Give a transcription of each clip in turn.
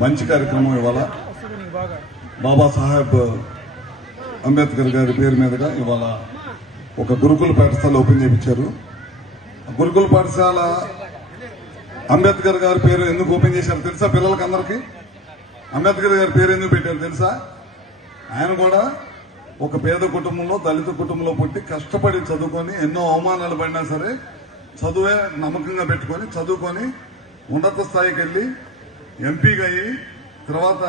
మంచి కార్యక్రమం ఇవాళ బాబాసాహెబ్ అంబేద్కర్ గారి పేరు మీదుగా ఇవాళ ఒక గురుకుల పాఠశాల ఓపెన్ చేయించారు గురుకుల పాఠశాల అంబేద్కర్ గారి పేరు ఎందుకు ఓపెన్ చేశారు తెలుసా పిల్లలకి అందరికీ? అంబేద్కర్ గారి పేరు ఎందుకు పెట్టారు తెలుసా? ఆయన కూడా ఒక పేద కుటుంబంలో దళిత కుటుంబంలో పుట్టి కష్టపడి చదువుకొని ఎన్నో అవమానాలు పడినా సరే చదువే నమ్మకంగా పెట్టుకొని చదువుకొని ఉన్నత స్థాయికి వెళ్ళి ఎంపీగా అయ్యి తర్వాత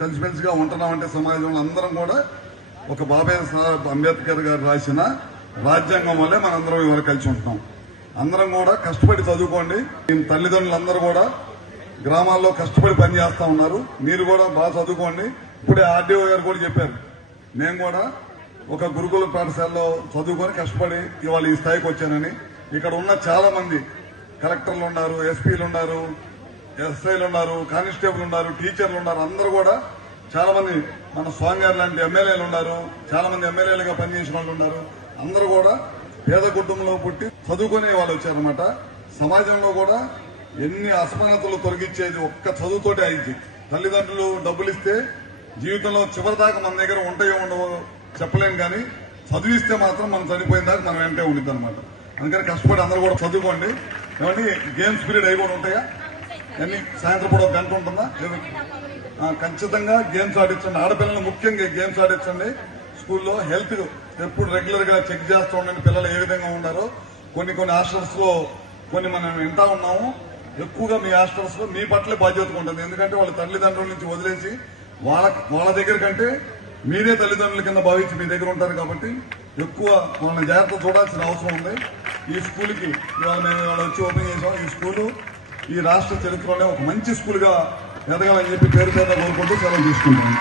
కలిసిమెలిసిగా ఉంటున్నామంటే సమాజంలో అందరం కూడా ఒక బాబాయ్ సాహెబ్ అంబేద్కర్ గారు రాసిన రాజ్యాంగం వల్లే మనందరం ఇవాళ కలిసి ఉంటున్నాం. అందరం కూడా కష్టపడి చదువుకోండి. మేము తల్లిదండ్రులందరూ కూడా గ్రామాల్లో కష్టపడి పని చేస్తా ఉన్నారు. మీరు కూడా బాగా చదువుకోండి. ఇప్పుడే ఆర్డీఓ గారు కూడా చెప్పారు. నేను కూడా ఒక గురుకుల పాఠశాలలో చదువుకొని కష్టపడి ఇవాళ ఈ స్థాయికి వచ్చానని. ఇక్కడ ఉన్న చాలా మంది కలెక్టర్లు ఉన్నారు ఎస్పీలు ఉన్నారు ఎస్ఐలు ఉన్నారు కానిస్టేబుల్ ఉన్నారు టీచర్లు ఉన్నారు అందరూ కూడా చాలా మంది మన స్వామి గారు లాంటి ఎమ్మెల్యేలు ఉన్నారు చాలా మంది ఎమ్మెల్యేలుగా పనిచేసిన వాళ్ళు ఉన్నారు. అందరూ కూడా పేద కుటుంబంలో పుట్టి చదువుకునే వాళ్ళు వచ్చారనమాట సమాజంలో కూడా ఎన్ని అసమానతలు తొలగించేది ఒక్క చదువుతోటే అయింది. తల్లిదండ్రులు డబ్బులు ఇస్తే జీవితంలో చివరి దాకా మన దగ్గర ఉంటాయో ఉండవో చెప్పలేం కానీ చదివిస్తే మాత్రం మనం చనిపోయిన దాకా మనం వెంటే ఉండిద్ది అనమాట అందుకని కష్టపడి అందరూ కూడా చదువుకోండి. ఏమండి? గేమ్స్ పీరియడ్ అవి కూడా ఉంటాయా? అన్ని సాయంత్రం పూట ఒక గంట ఉంటుందా? ఖచ్చితంగా గేమ్స్ ఆడించండి. ఆడపిల్లలు ముఖ్యంగా గేమ్స్ ఆడించండి. స్కూల్లో హెల్త్ ఎప్పుడు రెగ్యులర్గా చెక్ చేస్తూ ఉండండి పిల్లలు ఏ విధంగా ఉన్నారో కొన్ని కొన్ని హాస్టల్స్లో కొన్ని మనం వింటా ఉన్నాము. ఎక్కువగా మీ హాస్టల్స్లో మీ పట్లే బాధ్యత ఉంటుంది. ఎందుకంటే వాళ్ళ తల్లిదండ్రుల నుంచి వదిలేసి వాళ్ళ వాళ్ళ దగ్గర కంటే మీరే తల్లిదండ్రుల కింద భావించి మీ దగ్గర ఉంటారు కాబట్టి ఎక్కువ వాళ్ళని జాగ్రత్త చూడాల్సిన అవసరం ఉంది. ఈ స్కూల్కి ఇవాళ మేము వచ్చి ఓపెన్ చేసాం. ఈ స్కూలు ఈ రాష్ట్ర చరిత్రలోనే ఒక మంచి స్కూల్గా ఎదగాలని చెప్పి పేరు పేద కోరుకుంటూ సెలవు తీసుకుంటాను